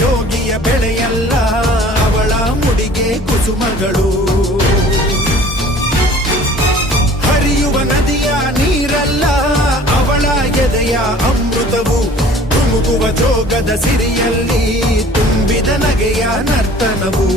ಯೋಗಿಯ ಬೆಳೆಯಲ್ಲ, ಅವಳ ಮುಡಿಗೆ ಕುಸುಮಗಳು. ಹರಿಯುವ ನದಿಯ ನೀರಲ್ಲ, ಅವಳ ಎದೆಯ ಅಮೃತವು. ಧುಮುಕುವ ಜೋಗದ ಸಿರಿಯಲ್ಲಿ ತುಂಬಿದ ನಗೆಯ ನರ್ತನವು.